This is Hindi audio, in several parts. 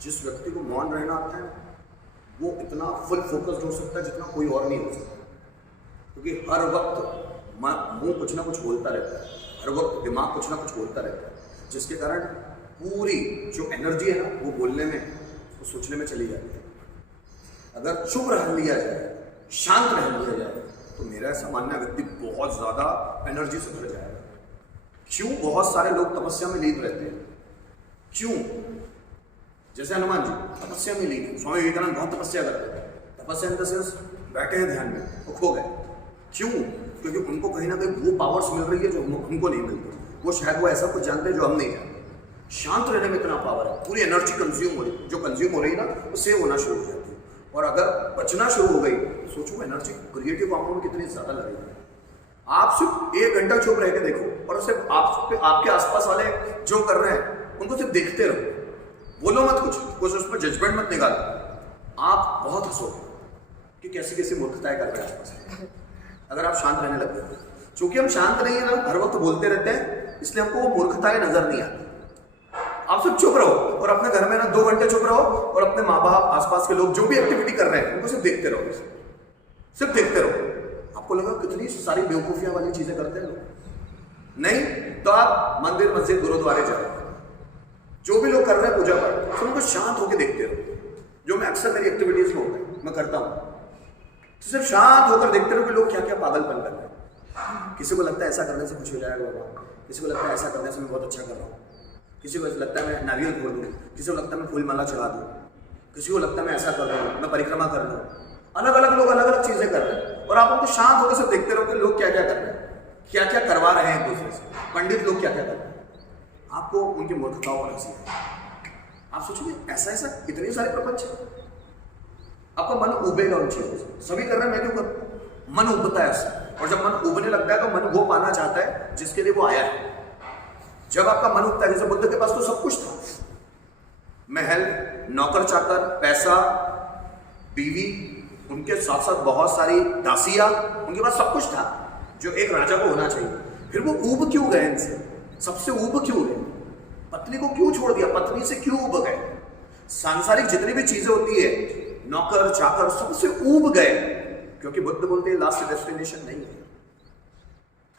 जिस व्यक्ति को मौन रहना आता है वो इतना फुल फोकस्ड हो सकता है जितना कोई और नहीं हो सकता, क्योंकि हर वक्त मुंह कुछ ना कुछ बोलता रहता है, हर वक्त दिमाग कुछ ना कुछ बोलता रहता है, जिसके कारण पूरी जो एनर्जी है ना वो बोलने में, वो सोचने में चली जाती है। अगर चुप रह लिया जाए, शांत रह लिया जाए, तो मेरा ऐसा मानना व्यक्ति बहुत ज्यादा एनर्जी से भर जाएगा। क्यों बहुत सारे लोग तपस्या में लीन रहते हैं? क्यों? जैसे हनुमान जी तपस्या में लीन है, स्वामी विवेकानंद बहुत तपस्या करते थे, तपस्या इन द सेंस बैठे हैं ध्यान में, वो खो गए। क्यों? क्योंकि उनको कहीं ना कहीं वो पावर्स मिल रही है जो हमको नहीं मिलती। वो शायद वो ऐसा कुछ जानते हैं जो हम नहीं जानते। शांत रहने में इतना पावर है, पूरी एनर्जी कंज्यूम हो रही, जो कंज्यूम हो रही है ना वो सेव होना शुरू हो जाती है, और अगर बचना शुरू हो गई तो सोचो एनर्जी क्रिएटिव कामों में कितनी ज्यादा लगेगी। आप सिर्फ 1 घंटा चुप रह के देखो, और सिर्फ आपके आसपास वाले जो कर रहे हैं उनको सिर्फ देखते रहो, बोलो मत कुछ उस पर जजमेंट मत निकालो। आप बहुत हंसोगे कि कैसी कैसी मूर्खताएं कर रहे हैं आसपास, अगर आप शांत रहने लगते हो। चूंकि हम शांत नहीं है ना, हर वक्त बोलते रहते हैं, इसलिए हमको वो मूर्खताएं नजर नहीं आती। आप सिर्फ चुप रहो और अपने घर में ना 2 घंटे चुप रहो, और अपने माँ बाप, आसपास के लोग जो भी एक्टिविटी कर रहे हैं उनको सिर्फ देखते रहो, सिर्फ देखते रहो। आपको लगा कितनी सारी बेवकूफियां वाली चीजें करते हैं लोग? नहीं तो आप मंदिर, मस्जिद, गुरुद्वारे जाओ, जो भी लोग कर रहे हैं पूजा पाठ, सब उनको शांत होकर देखते रहो, जो मैं अक्सर मेरी एक्टिविटीज में होता है, मैं करता हूँ। तो सिर्फ शांत होकर देखते रहो कि लोग क्या क्या पागलपन कर रहे हैं। किसी को लगता है ऐसा करने से कुछ हो जाएगा बाबा, किसी को लगता है ऐसा करने से मैं बहुत अच्छा कर रहा हूँ, किसी को लगता है मैं नारियल फोड़ दूँ, किसी को लगता है मैं फूल माला चढ़ा दूँ, किसी को लगता है मैं ऐसा कर रहा हूँ, मैं परिक्रमा कर लूँ। अलग अलग लोग अलग अलग चीजें कर रहे हैं, और आप उनको शांत होकर सिर्फ देखते रहो कि लोग क्या क्या कर रहे हैं, क्या क्या करवा रहे हैं एक दूसरे से, पंडित लोग क्या क्या कर रहे हैं। आपको उनकी मूर्खताओं पर हंसी है। आप सोचोगे ऐसा ऐसा इतने सारे प्रपंच है, आपका मन उबेगा उन चीजों से। सभी कर रहे हैं, मैं क्यों करूं? मन उबता है ऐसा, और जब मन उबने लगता है तो मन वो पाना चाहता है जिसके लिए वो आया है। जब आपका मन उबता है, जैसे बुद्ध के पास तो सब कुछ था, महल, नौकर चाकर, पैसा, बीवी, उनके साथ साथ बहुत सारी दासियां, उनके पास सब कुछ था जो एक राजा को होना चाहिए। फिर वो ऊब क्यों गए इनसे? सबसे ऊब क्यों गए? पत्नी को क्यों छोड़ दिया? पत्नी से क्यों ऊब गए? सांसारिक जितनी भी चीजें होती है, नौकर चाकर, सबसे ऊब गए, क्योंकि बुद्ध बोलते हैं लास्ट डेस्टिनेशन नहीं है,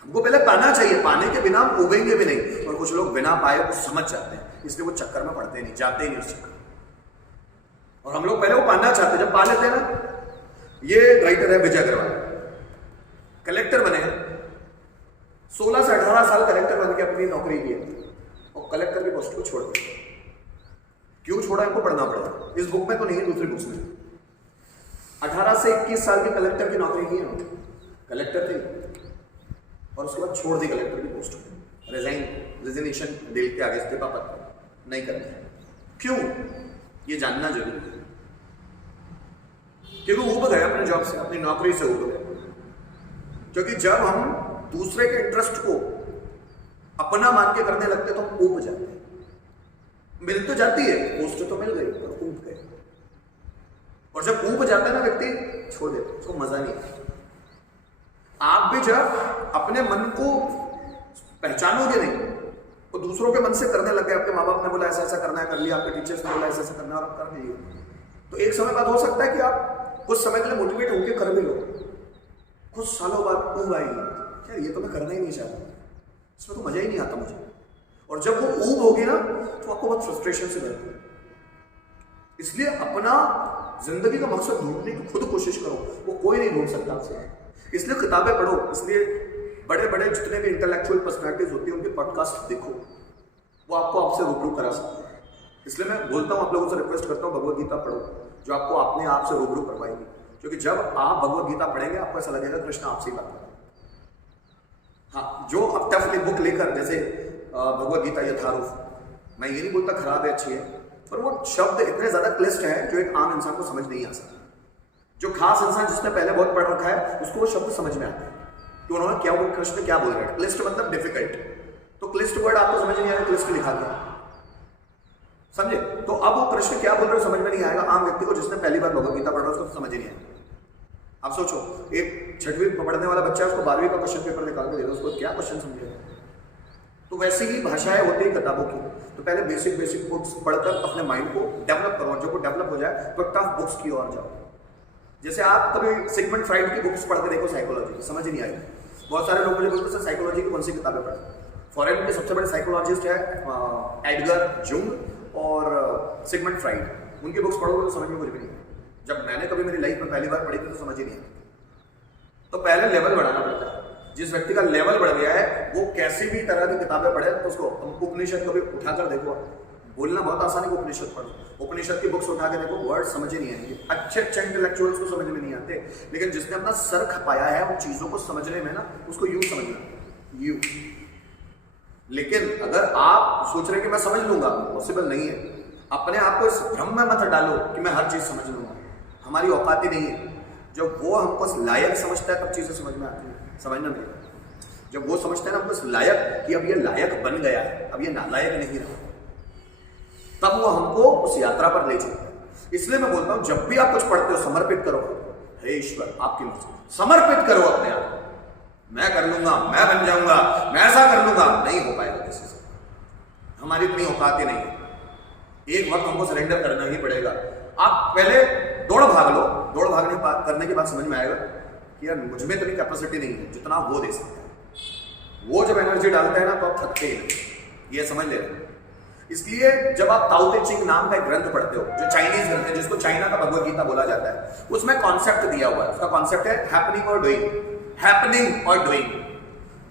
हमको पहले पाना चाहिए, पाने के बिना हम उबेंगे भी नहीं। और कुछ लोग बिना पाए कुछ समझ जाते हैं, इसलिए वो चक्कर में पड़ते नहीं, जाते ही नहीं उस चक्कर। और हम लोग पहले वो पाना चाहते, जब पा लेते हैं ना। ये राइटर है विजय अग्रवाल, कलेक्टर बने, 16 से 18 साल कलेक्टर बन के अपनी नौकरी की, और कलेक्टर की पोस्ट को छोड़ दिया। क्यों छोड़ा? इनको पढ़ना पड़ेगा, इस बुक में तो नहीं है, दूसरी बुक्स में। 18 से 21 साल के कलेक्टर की नौकरी की है, कलेक्टर थे, और उसके बाद छोड़ दी कलेक्टर की पोस्ट को, रेजिग्नेशन दे के आगे इस्तीफा पत्र नहीं करते। क्यों? ये जानना जरूरी है, क्योंकि ऊब गए अपने जॉब से, अपनी नौकरी से ऊब गए। क्योंकि जब हम दूसरे के इंटरेस्ट को अपना मान के करने लगते तो हम ऊब जाते हैं। मिल तो जाती है, पोस्ट तो मिल गई, पर ऊब गए। और जब ऊब जाता है ना व्यक्ति, छोड़ देते, उसको मजा नहीं आता। आप भी जब अपने मन को पहचानोगे नहीं, तो दूसरों के मन से करने लग गए, आपके माँ बाप ने बोला ऐसा ऐसा करना है, कर लिया, आपके टीचर्स ने बोला ऐसा ऐसा करना है और कर लिया, तो एक समय बाद हो सकता है कि आप कुछ समय के लिए मोटिवेट होकर कर भी लो, कुछ सालों बाद ऊब आएगी, क्या ये तो मैं करना ही नहीं चाहता, इसमें तो मजा ही नहीं आता मुझे। और जब वो ऊब होगी ना, तो आपको बहुत फ्रस्ट्रेशन से भरती है। इसलिए अपना जिंदगी का मकसद ढूंढने की खुद कोशिश करो, वो कोई नहीं ढूंढ सकता आपसे। इसलिए किताबें पढ़ो, इसलिए बड़े बड़े जितने भी इंटेलेक्चुअल पर्सनैलिटीज होती है उनके पॉडकास्ट देखो, वो आपको आपसे रूबरू करा सकते हैं। इसलिए मैं बोलता हूँ, आप लोगों से रिक्वेस्ट करता हूँ, भगवद गीता पढ़ो, जो आपको अपने आप से रूबरू करवाएगी। क्योंकि जब आप भगवद गीता पढ़ेंगे, आपको ऐसा लगेगा कृष्ण आपसे ही बात कर रहे हैं। हाँ, जो अब टफ बुक लेकर, जैसे भगवद गीता यथारूप, मैं ये नहीं बोलता खराब है, अच्छी है, पर वो शब्द इतने ज्यादा क्लिष्ट है जो एक आम इंसान को समझ नहीं आ सकता। जो खास इंसान जिसने पहले बहुत पढ़ रखा है, उसको वो शब्द समझ में आते हैं कि उन्होंने क्या, वो कृष्ण क्या बोल रहे हैं। क्लिष्ट मतलब डिफिकल्ट, तो क्लिष्ट वर्ड आपको समझ नहीं आएगा, क्लिष्ट लिखा गया, समझे? तो अब वो कृष्ण क्या बोल रहे हो समझ में नहीं आएगा आम व्यक्ति को, जिसने पहली बार भगवद गीता पढ़ा, उसको तो समझ ही नहीं आएगा। आप सोचो, एक 6वीं पढ़ने वाला बच्चा, उसको 12वीं का क्वेश्चन पेपर निकाल के दे दो, उसको क्या क्वेश्चन समझेगा? तो वैसी ही भाषाएं होती है किताबों की। तो पहले बेसिक बेसिक बुक्स पढ़कर अपने माइंड को डेवलप करो, जब वो डेवलप हो जाए तो टफ बुक्स की ओर जाओ। जैसे आप कभी सिगमंड फ्राइड की बुक्स पढ़ के देखो, साइकोलॉजी समझ ही नहीं आई। बहुत सारे लोग मुझे बोलते हैं साइकोलॉजी की कौन सी किताबें पढ़े। फॉरेन के सबसे बड़े साइकोलॉजिस्ट है एडगर जंग और सिगमंड फ्राइड, उनकी बुक्स पढ़ोगे तो समझ में कुछ भी नहीं। जब मैंने कभी मेरी लाइफ में पहली बार पढ़ी थी तो समझ ही नहीं आई। तो पहले लेवल बढ़ाना पड़ता है। जिस व्यक्ति का लेवल बढ़ गया है वो कैसी भी तरह की किताबें पढ़े, तो उसको उपनिषद कभी उठाकर देखो, बोलना बहुत आसान है, उपनिषद पढ़ो, उपनिषद की बुक्स उठा के देखो, वर्ड समझ ही नहीं आएंगे। अच्छे अच्छे इंटेलेक्चुअल्स को समझ में नहीं आते, लेकिन जिसने अपना सर खपाया है उन चीजों को समझने में ना, उसको यूं समझना यू। लेकिन अगर आप सोच रहे कि मैं समझ लूंगा, पॉसिबल नहीं है। अपने आप को इस भ्रम में मत डालो कि मैं हर चीज समझ लूंगा, हमारी औकात ही नहीं है। जब वो हमको लायक समझता है तब चीजें समझ में आती है, समझना नहीं। जब वो समझता है ना हमको इस लायक कि अब ये लायक बन गया है, अब ये नालायक नहीं रहा, तब वो हमको उस यात्रा पर ले चलता है। इसलिए मैं बोलता हूं जब भी आप कुछ पढ़ते हो समर्पित करो, हे ईश्वर आपकी मर्जी, समर्पित करो अपने आप को। मैं कर लूंगा, मैं बन जाऊंगा, मैं ऐसा कर लूंगा, नहीं हो पाएगा किसी से, हमारी इतनी औकात ही नहीं है। एक वक्त हमको सरेंडर करना ही पड़ेगा। आप पहले दौड़ भाग लो, दौड़ भागने करने के बाद समझ में आएगा कि यार मुझ में इतनी कैपेसिटी नहीं है जितना वो दे सकता है। वो जब एनर्जी डालता है ना तो आप थकते ही नहीं, ये समझ ले रहे। इसलिए जब आप ताओ ते चिंग नाम का एक ग्रंथ पढ़ते हो, जो चाइनीज ग्रंथ है, जिसको चाइना का भगवद गीता बोला जाता है, उसमें कॉन्सेप्ट दिया हुआ है। उसका कॉन्सेप्ट है हैपनिंग और डूइंग, हैपनिंग और डूइंग।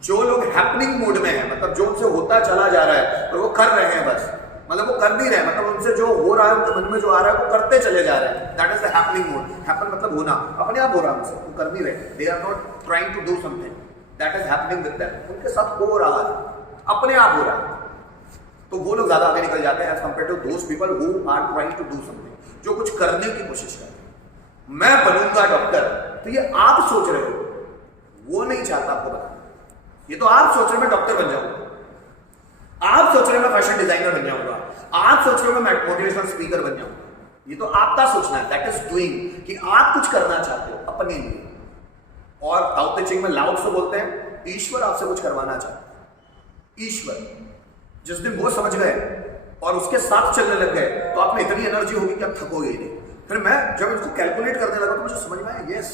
जो लोग हैपनिंग मोड में है, मतलब जो उनसे होता चला जा रहा है और वो कर रहे हैं बस, मतलब वो कर नहीं रहे, मतलब उनसे जो हो रहा है उनके मन में जो आ रहा है वो करते चले जा रहे हैं, that is the happening mode. Happen मतलब होना, अपने आप हो रहा है उनसे, वो कर नहीं रहे, they are not trying to do something, that is happening with them. उनके साथ हो रहा है, अपने आप हो रहा है, तो वो लोग ज्यादा आगे निकल जाते हैं as compare to those people who are trying to do something, जो कुछ करने की कोशिश कर रहे हैं। मैं बनूंगा डॉक्टर, तो ये आप सोच रहे हो, वो नहीं चाहता आपको बनाना। ये तो आप सोच रहे हो मैं डॉक्टर बन जाऊंगा, आप सोच रहे हो मैं फैशन डिजाइनर बन जाऊंगा, आप सोच रहे हो मैं मोटिवेशनल स्पीकर बन जाऊंगा। ये तो आपका सोचना है, दैट इज डूइंग, कि आप कुछ करना चाहते हो अपने लिए। और ताओ ते चिंग में लाओ त्से बोलते हैं ईश्वर आपसे कुछ करवाना चाहता है। ईश्वर जिस दिन वो समझ गए और उसके साथ चलने लग गए तो आप में इतनी एनर्जी होगी कि आप थकोगे ही नहीं। फिर मैं जब इसको कैलकुलेट करने लगा तो मुझे समझ में आया यस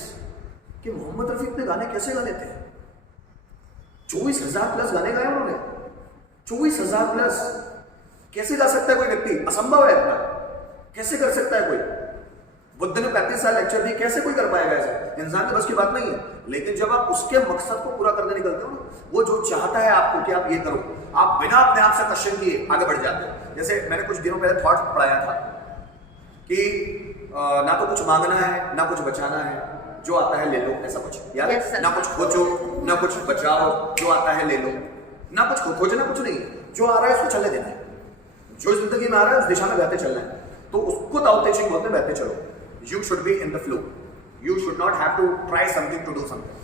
कि मोहम्मद रफी इतने गाने कैसे गा लेते हैं। 24,000 प्लस गाने गाए उन्होंने, 24,000 प्लस। कैसे गा सकता है कोई व्यक्ति? असंभव है इतना, कैसे कर सकता है कोई? बुद्ध ने 35 साल लेक्चर दी, कैसे कोई कर पाएगा ऐसा? इंसान के बस की बात नहीं है। लेकिन जब आप उसके मकसद को पूरा करने निकलते हो ना, वो जो चाहता है आपको कि आप ये करो, आप बिना अपने आप से कष्ट किए आगे बढ़ जाते हो। जैसे मैंने कुछ दिनों पहले थॉट पढ़ाया था कि ना तो कुछ मांगना है ना कुछ बचाना है, जो आता है ले लो, ऐसा कुछ यार। ना कुछ खोजो ना कुछ बचाओ, जो आता है ले लो, ना कुछ खोजना कुछ नहीं, जो आ रहा है उसको चलने देना है, जो जिंदगी में आ रहा है उस दिशा में बहते चलना है। तो उसको ताओ ते चिंग बोलते हैं बहते चलो। You should be in the flow. You should not have to try something to do something.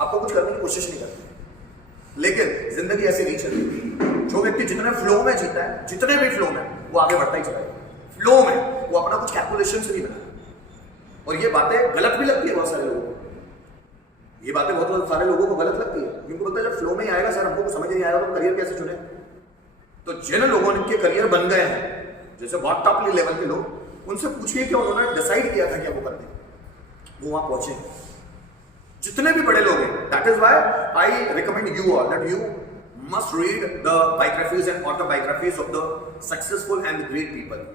आपको कुछ करने की कोशिश नहीं करनी, लेकिन जिंदगी ऐसे नहीं चलती। जो व्यक्ति जितने फ्लो में जीता है, जितने भी फ्लो में, वो आगे बढ़ता ही चला जाएगा। फ्लो में वो अपना कुछ कैलकुलेशन से नहीं बना। और ये बातें गलत भी लगती है बहुत सारे लोगों को, ये बातें बहुत सारे लोगों को गलत लगती है, क्योंकि बोलते हैं जब फ्लो में ही आएगा सर, हमको समझ नहीं आएगा तो करियर कैसे चुने। तो जिन लोगों के करियर बन गए हैं, जैसे बहुत टॉप लेवल के लोग, उनसे पूछिए कि उन्होंने डिसाइड किया था क्या वो करते, वो वहां पहुंचे। जितने भी बड़े लोग हैं, that is why I recommend you all that you must read the biographies and autobiographies of the successful and great people,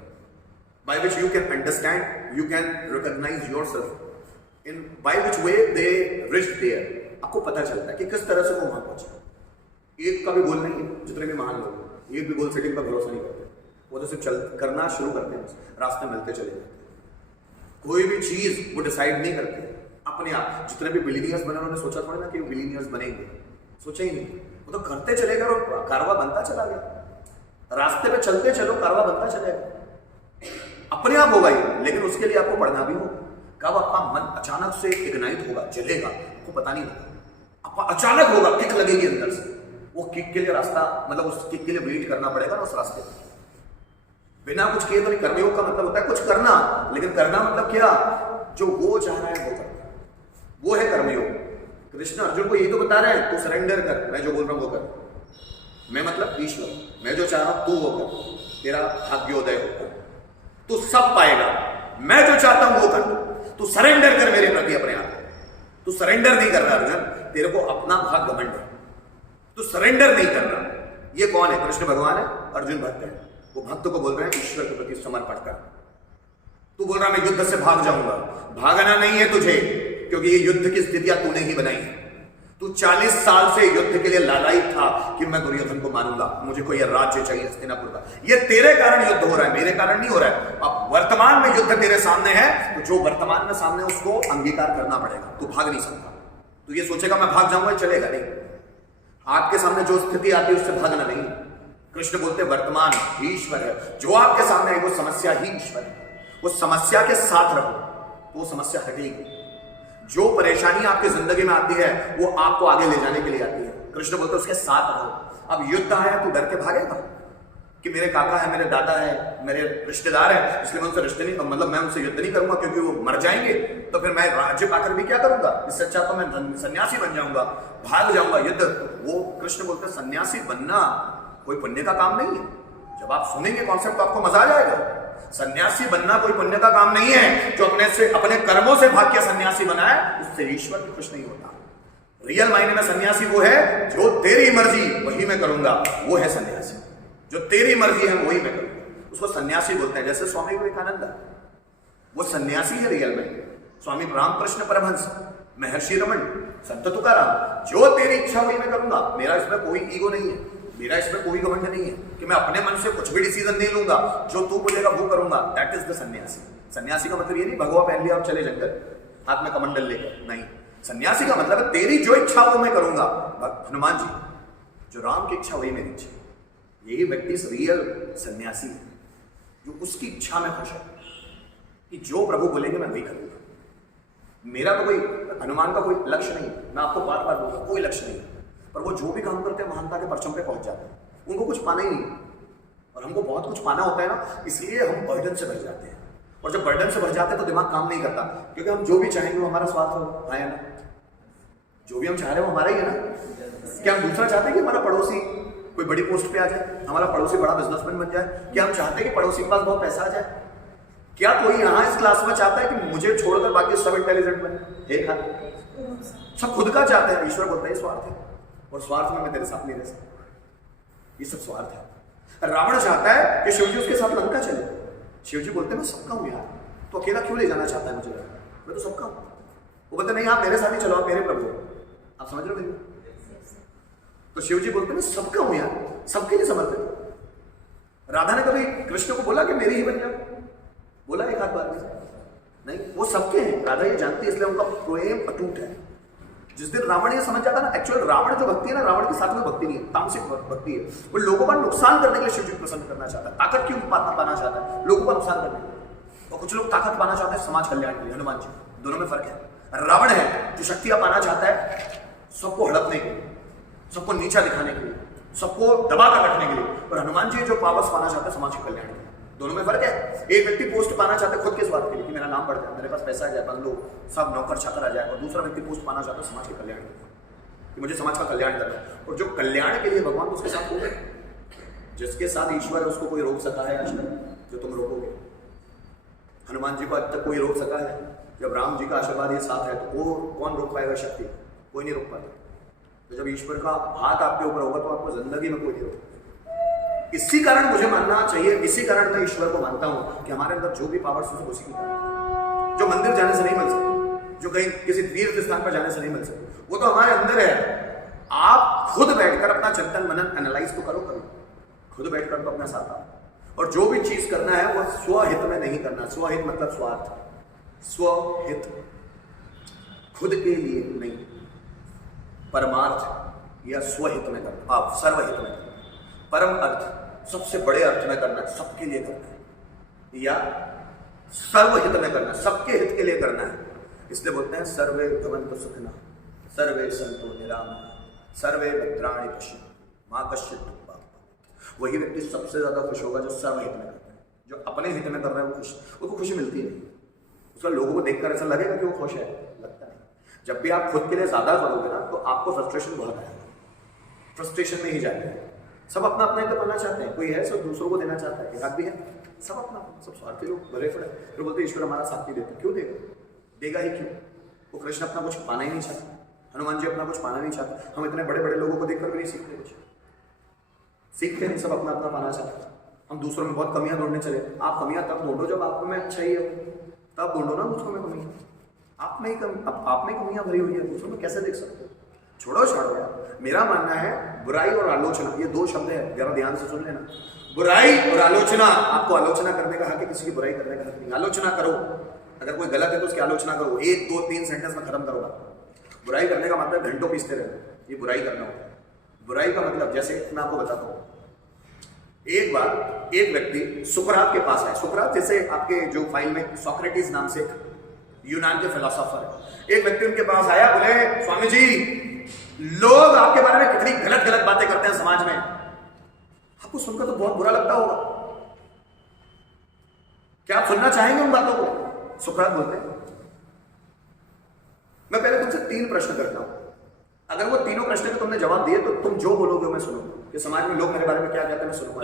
by which you can understand, you can recognize yourself in by which way they reached there. आपको पता चलता है कि किस तरह से वो वहां पहुंचे। एक का भी गोल नहीं है, जितने भी महान लोग, एक भी गोल सेटिंग पर भरोसा नहीं करते, वो तो सिर्फ चल करना शुरू करते हैं, रास्ते मिलते चले जाते हैं। कोई भी चीज वो डिसाइड नहीं करते अपने आप। जितने भी बिलीनियर्स बने उन्होंने सोचा थोड़ा ना कि वो बिलीनियर्स बनेंगे, सोचा ही नहीं, वो तो करते चले गए और कारवा बनता चला गया। रास्ते पे चलते चलो, कारवा बनता चलेगा, अपने आप होगा ये। लेकिन उसके लिए आपको पढ़ना भी होगा। कब आपका मन अचानक से इग्नाइट होगा, जलेगा, आपको पता नहीं होगा, अचानक होगा, किक लगेगी अंदर से। वो किक के लिए रास्ता, मतलब उस किक के लिए वेट करना पड़ेगा ना उस रास्ते पर। बिना कुछ किए तो नहीं। कर्मयोग का मतलब होता है कुछ करना, लेकिन करना मतलब क्या? जो वो चाह रहा है वो करना, वो है कर्मयोग। कृष्ण अर्जुन को यही तो बता रहे हैं, तू सरेंडर कर, मैं जो बोल रहा हूं वो कर। मैं मतलब ईश्वर, मैं जो चाह रहा हूं तू वो कर, तेरा भाग्योदय होगा, तू सब पाएगा। मैं जो चाहता हूं वो कर, तू सरेंडर कर मेरे प्रति अपने आप। तू सरेंडर नहीं कर रहा अर्जुन, तेरे को अपना भाग घमंड है, तू सरेंडर नहीं कर रहा। ये कौन है? कृष्ण भगवान है, अर्जुन भक्त है। वो भक्त को बोल रहे हैं ईश्वर के प्रति समर्पण कर। तू बोल रहा मैं युद्ध से भाग जाऊंगा, भागना नहीं है तुझे, क्योंकि ये युद्ध की स्थितियां तूने ही बनाई है। तू 40 साल से युद्ध के लिए लालायित था कि मैं दुर्योधन को मारूंगा, मुझे कोई राज्य चाहिए हस्तिनापुर का। ये तेरे कारण युद्ध हो रहा है, मेरे कारण नहीं हो रहा है। अब वर्तमान में युद्ध तेरे सामने है, तो जो वर्तमान में सामने उसको अंगीकार करना पड़ेगा। तू भाग नहीं सकता। तू ये सोचेगा मैं भाग जाऊंगा, चलेगा नहीं। आपके सामने जो स्थिति आती है उससे भागना नहीं। कृष्ण बोलते वर्तमान ईश्वर है, जो आपके सामने है वो समस्या ही ईश्वर है। वो समस्या के साथ रहो तो वो समस्या हटेगी। जो परेशानी आपकी जिंदगी में आती है वो आपको आगे ले जाने के लिए आती है। कृष्ण बोलते उसके साथ रहो। अब युद्ध आया तो डर के भागेगा कि मेरे काका है, मेरे दादा है, मेरे रिश्तेदार है, इसलिए मैं उनसे रिश्ते नहीं, मतलब मैं उनसे युद्ध नहीं करूंगा क्योंकि वो मर जाएंगे, तो फिर मैं राज्य पाकर भी क्या करूंगा? इससे अच्छा तो मैं सन्यासी बन जाऊंगा, भाग जाऊंगा युद्ध। वो कृष्ण बोलते सन्यासी बनना कोई पुण्य का काम नहीं है। जब आप सुनेंगे कॉन्सेप्ट तो आपको मजा आ जाएगा। सन्यासी बनना कोई पुण्य का काम नहीं है। जो अपने कर्मों से भाग के सन्यासी बना है उससे ईश्वर भी खुश नहीं होता। रियल मायने में सन्यासी वो है जो तेरी मर्जी वही मैं करूंगा, वो है सन्यासी। जो तेरी मर्जी है वही मैं करूंगा, उसको सन्यासी बोलते हैं। जैसे स्वामी विवेकानंद, वो सन्यासी है रियल में। स्वामी रामकृष्ण परमहंस, महर्षि रमन, संत तुकाराम, जो तेरी इच्छा वही मैं करूंगा। मेरा इसमें कोई ईगो नहीं है, मेरा इसमें कोई घमंड नहीं है कि मैं अपने मन से कुछ भी डिसीजन नहीं लूंगा, जो तू बोलेगा वो करूंगा। दैट इज द सन्यासी। सन्यासी का मतलब ये नहीं भगवा पहन लिया आप चले जंगल हाथ में कमंडल लेकर, नहीं। सन्यासी का मतलब है तेरी जो इच्छा वो मैं करूंगा। हनुमान जी, जो राम की इच्छा वही मेरी इच्छा। यही व्यक्ति रियल सन्यासी है, जो उसकी इच्छा में खुश है कि जो प्रभु बोलेंगे मैं वही करूंगा। मेरा तो कोई हनुमान का कोई लक्ष्य नहीं है, मैं आपको बार बार बोलूंगा कोई लक्ष्य नहीं है, पर वो जो भी काम करते हैं महानता के परचम पे पहुंच जाते हैं। उनको कुछ पाना ही नहीं, और हमको बहुत कुछ पाना होता है ना, इसलिए हम बर्डन से भर जाते हैं। और जब बर्डन से भर जाते हैं तो दिमाग काम नहीं करता, क्योंकि हम जो भी चाहेंगे वो हमारा स्वार्थ हो, है ना? जो भी हम चाह रहे हैं वो हमारा ही है ना। क्या हम दूसरा चाहते हैं कि हमारा पड़ोसी कोई बड़ी पोस्ट पे आ जाए, हमारा पड़ोसी बड़ा बिजनेसमैन बन जाए? क्या हम चाहते हैं कि पड़ोसी के पास बहुत पैसा आ जाए? क्या कोई यहाँ इस क्लास में चाहता है कि मुझे छोड़कर बाकी सब इंटेलिजेंट बने? एक हाथ सब खुद का चाहते हैं। ईश्वर बोलता है स्वार्थ है, और स्वार्थ में मैं तेरे साथ नहीं रह सकता। ये सब स्वार्थ है। रावण चाहता है कि शिवजी उसके साथ लंका चले। शिवजी बोलते हैं मैं सबका हूं यार, तो अकेला क्यों ले जाना चाहता है मुझे? मैं तो सबका हूं। वो बोलते नहीं आप मेरे साथ ही चलो, आप मेरे प्रभु। आप समझ रहे हो? तो शिवजी बोलते मैं सबका हूं यार, सबके लिए समर्पित। राधा ने कभी कृष्ण को बोला कि मेरी ही बन जाओ? बोला एक आध बार नहीं, वो सबके हैं। राधा ये जानती है, इसलिए उनका प्रेम अटूट है। जिस दिन रावण ये समझ जाता ना, एक्चुअल रावण जो भक्ति है ना, रावण के साथ में भक्ति नहीं है, तामसिक भक्ति है। वो लोगों का नुकसान करने के लिए शिवजी प्रसन्न करना चाहता है। ताकत क्यों पाना चाहता है? लोगों का नुकसान करने के लिए। और कुछ लोग ताकत पाना चाहते हैं समाज कल्याण के लिए। हनुमान जी, दोनों में फर्क है। रावण है जो शक्तियां पाना चाहता है सबको हड़पने के लिए, सबको नीचा दिखाने के लिए, सबको दबा कर रखने के लिए। और हनुमान जी जो पावर्स पाना चाहते हैं समाज के कल्याण के लिए। दोनों में फर्क है। एक व्यक्ति पोस्ट पाना चाहता है खुद के स्वार्थ के लिए कि मेरा नाम बढ़ जाए, मेरे पास पैसा आ जाए, बंगलो, सब नौकर चाकर आ जाए। और दूसरा व्यक्ति पोस्ट पाना चाहता है समाज के कल्याण के लिए कि मुझे समाज का कल्याण करना है। और जो कल्याण के लिए भगवान उसके साथ हो गए, जिसके साथ ईश्वर है उसको कोई रोक सका है आज तक जो तुम रोकोगे? हनुमान जी को आज तक कोई रोक सका है? जब राम जी का आशीर्वाद ये साथ है तो वो कौन रोक पाएगा? शक्ति कोई नहीं रोक पाता। तो जब ईश्वर का हाथ आपके ऊपर होगा तो आपको जिंदगी में कोई नहीं रोक। इसी कारण मुझे मानना चाहिए, इसी कारण मैं ईश्वर को मानता हूं कि हमारे अंदर जो भी पावर्स है उसी की तरह, जो मंदिर जाने से नहीं मिल सकते, जो कहीं किसी तीर्थ स्थान पर जाने से नहीं मिल सकते, वो तो हमारे अंदर है। आप खुद बैठकर अपना चिंतन मनन एनालाइज तो करो, खुद बैठकर तो अपना साथ आओ। और जो भी चीज करना है वो स्वहित में नहीं करना। स्वहित मतलब स्वार्थ, स्वहित, खुद के लिए नहीं, परमार्थ या स्वहित में करना, आप सर्वहित में करना। परम अर्थ, सबसे बड़े अर्थ में करना है, सबके लिए करना है, या सर्वहित में करना है, सबके हित के लिए करना है। इसलिए बोलते हैं सर्वे भवन्तु सुखिनः, सर्वे सन्तु निरामयाः, सर्वे भद्राणि पश्यन्तु मा कश्चित् दुःखं भवेत्। वही व्यक्ति सबसे ज्यादा खुश होगा जो सर्वहित में करता है। जो अपने हित में कर रहा है वो खुश, उसको खुशी मिलती नहीं। उसका लोगों को देखकर ऐसा लगेगा कि वो खुश है, लगता नहीं। जब भी आप खुद के लिए ज्यादा करोगे ना तो आपको फ्रस्ट्रेशन बहुत आएगा, फ्रस्ट्रेशन में ही जाएगा। सब अपना अपना ही तो बनना चाहते हैं, कोई है सब दूसरों को देना चाहता है, एक आदमी है सब अपना, सब स्वार्थी लोग भरे पड़े। फिर बोलते ईश्वर हमारा साथ नहीं देता, क्यों देगा, देगा ही क्यों। वो कृष्ण अपना कुछ पाना ही नहीं चाहता, हनुमान जी अपना कुछ पाना नहीं चाहता। हम इतने बड़े बड़े लोगों को देखकर भी नहीं सीखते, कुछ सीखते नहीं, सब अपना अपना पाना चाहते हैं। हम दूसरों में बहुत कमियां ढूंढने चले। आप कमियां तब ढूंढो जब आप में अच्छा ही है, तब ढूंढो ना दूसरों में कमियां। आप में कमियां भरी हुई है, दूसरों में कैसे देख सकते हो। छोड़ो यार। मेरा मानना है बुराई और आलोचना, ये दो शब्द है, जरा ध्यान से सुन लेना। बुराई और आलोचना, आपको आलोचना करने का हक है, किसी की बुराई करने का हक नहीं। आलोचना करो, अगर कोई गलत है तो उसकी आलोचना करो, 1 2 3 सेंटेंस में खत्म करो बात। बुराई करने का मतलब घंटों पीसते रहे, ये बुराई करना होता है। बुराई का मतलब, जैसे मैं आपको बताता हूँ, एक बार एक व्यक्ति सुकरात के पास आया। सुकरात जैसे आपके जो फाइल में सोक्रेटिस नाम से यूनान के फिलोसोफर है, एक व्यक्ति उनके पास आया, बोले स्वामी जी लोग आपके बारे में कितनी गलत गलत बातें करते हैं समाज में, आपको सुनकर तो बहुत बुरा लगता होगा, क्या आप सुनना चाहेंगे उन बातों को। सुकरात बोलते हैं मैं पहले तुमसे 3 प्रश्न करता हूं, अगर वो तीनों प्रश्न के तुमने जवाब दिए तो तुम जो बोलोगे मैं सुनूंगा, कि समाज में लोग मेरे बारे में क्या कहते हैं मैं सुनूंगा।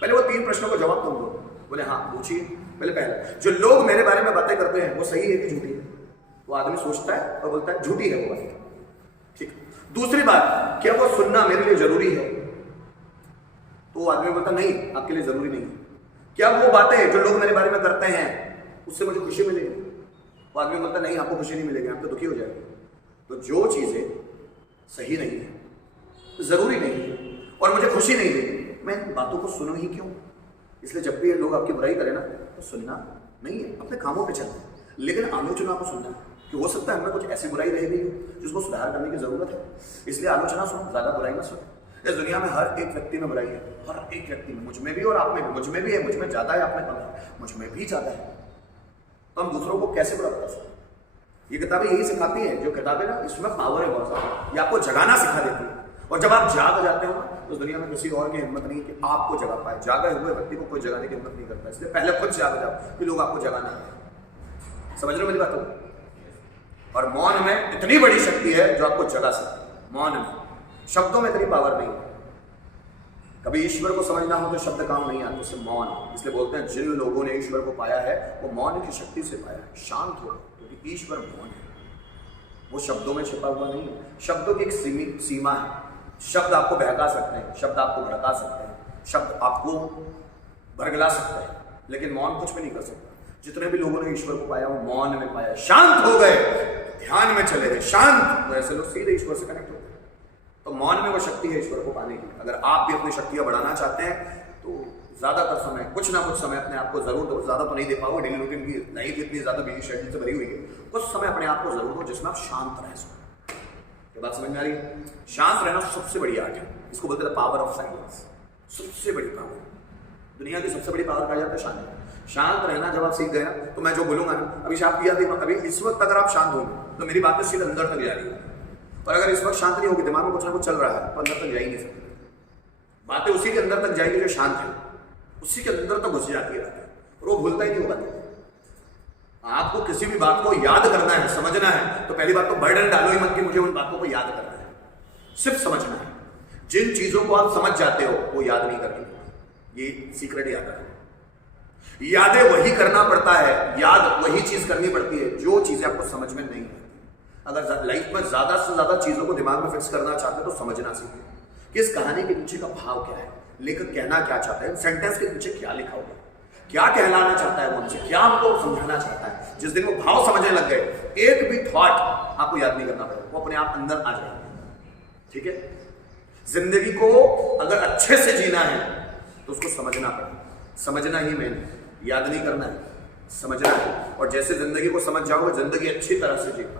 पहले वो 3 प्रश्नों को जवाब तुम दो। बोले हाँ पूछिए। पहला, जो लोग मेरे बारे में बातें करते हैं वो सही है कि झूठी है। वो आदमी सोचता है और बोलता है झूठी है वो बात, ठीक। दूसरी बात, क्या वो सुनना मेरे लिए जरूरी है, तो वो आदमी बोलता नहीं आपके लिए जरूरी नहीं है। क्या वो बातें जो लोग मेरे बारे में करते हैं उससे मुझे खुशी मिलेगी, वो आदमी बोलता नहीं आपको खुशी नहीं मिलेगी, आप तो दुखी हो जाएंगे। तो जो चीजें सही नहीं है, जरूरी नहीं है और मुझे खुशी नहीं देगी, मैं इन बातों को सुनूं ही क्यों। इसलिए जब भी ये लोग आपकी बुराई करें ना, तो सुनना नहीं है, अपने कामों पे चलना है, लेकिन आलोचना को सुनना है, कि हो सकता है हमें कुछ ऐसी बुराई रह गई हो जिसको सुधार करने की जरूरत है। इसलिए आलोचना सुनो, ज्यादा बुराई मत सुनो। इस दुनिया में हर एक व्यक्ति में बुराई है, हर एक व्यक्ति में, मुझ में भी और आप में भी। मुझ में भी है, मुझ में ज्यादा है, आप में कम है, मुझ में भी ज्यादा है। तो हम दूसरों को कैसे बुरा बता सकते हैं। ये किताबें यही सिखाती है, जो किताबें ना इसमें पावर है बहुत ज्यादा, ये आपको जगाना सिखा देती है। और जब आप जाग जाते हो तो दुनिया में किसी और की हिम्मत नहीं है कि आपको जगा पाए। जागे हुए व्यक्ति को कोई जगाने की हिम्मत नहीं करता, इसलिए पहले खुद जाग जाओ कि लोग आपको जगाना है। समझ रहे हो मेरी बात को। और मौन में इतनी बड़ी शक्ति है जो आपको जगा सकती है। मौन में, शब्दों में इतनी पावर नहीं है। कभी ईश्वर को समझना हो तो शब्द काम नहीं आते, सिर्फ मौन। इसलिए बोलते हैं जिन लोगों ने ईश्वर को पाया है वो मौन की शक्ति से पाया है। शांत हो, क्योंकि ईश्वर मौन है, वो शब्दों में छिपा हुआ नहीं है। शब्दों की एक सीमित सीमा है। शब्द आपको बहका सकते हैं, शब्द आपको भड़का सकते हैं, शब्द आपको भरगला सकते हैं, लेकिन मौन कुछ भी नहीं कर सकता। जितने भी लोगों ने ईश्वर को पाया वो मौन में पाया, शांत हो गए, ध्यान में चले गए, शांत। तो ऐसे लोग सीधे ईश्वर से कनेक्ट हो गए। तो मौन में वो शक्ति है ईश्वर को पाने की। अगर आप भी अपनी शक्तियां बढ़ाना चाहते हैं तो ज्यादातर समय, कुछ ना कुछ समय अपने आप को जरूर दो। ज्यादा तो नहीं दे पाओगे, डेली रूटीन की लाइफ इतनी ज्यादा बिजी शेड्यूल से भरी हुई है। कुछ समय अपने आप को जरूर दो जिसमें आप शांत रह सको। ये बात समझ में आ रही है। शांत रहना सबसे बड़ी आर्ट है, इसको बोलते हैं पावर ऑफ साइलेंस। सबसे बड़ी पावर, दुनिया की सबसे बड़ी पावर कहा जाता है शांति। शांत रहना जब आप सीख गए ना, तो मैं जो बोलूंगा ना, अभी शांत किया दिमाग, अभी इस वक्त अगर आप शांत होंगे तो मेरी बातें सीधे अंदर तक जा रही है। और अगर इस वक्त शांत नहीं होगी, दिमाग में कुछ ना कुछ चल रहा है, तो अंदर तक जा ही नहीं सकती। बातें उसी के अंदर तक जाएगी जो शांत है, उसी के अंदर तक घुस जाती है और वो भूलता ही नहीं होगा। आपको किसी भी बात को याद करना है, समझना है, तो पहली बात तो बर्डन डालो ही मत कि मुझे उन बातों को याद करना है, सिर्फ समझना है। जिन चीजों को आप समझ जाते हो वो याद नहीं करनी। ये सीक्रेट याद है। यादें वही करना पड़ता है, याद वही चीज करनी पड़ती है जो चीजें आपको समझ में नहीं आती। अगर लाइफ में ज्यादा से ज्यादा चीजों को दिमाग में फिक्स करना चाहते हो तो समझना सीखिए कि इस कहानी के पीछे का भाव क्या है, लेखक कहना क्या चाहता है, सेंटेंस के पीछे क्या लिखा हुआ है, क्या कहलाना चाहता है वो हमसे, क्या हमको समझाना चाहता है। जिस दिन वो भाव समझने लग गए, एक भी थॉट आपको याद नहीं करना पड़ेगा, वो अपने आप अंदर आ जाएगा। ठीक है। जिंदगी को अगर अच्छे से जीना है तो उसको समझना पड़ेगा। समझना ही मेन है, याद नहीं करना है, समझना है। और जैसे जिंदगी को समझ जाओगे, जिंदगी अच्छी तरह से जी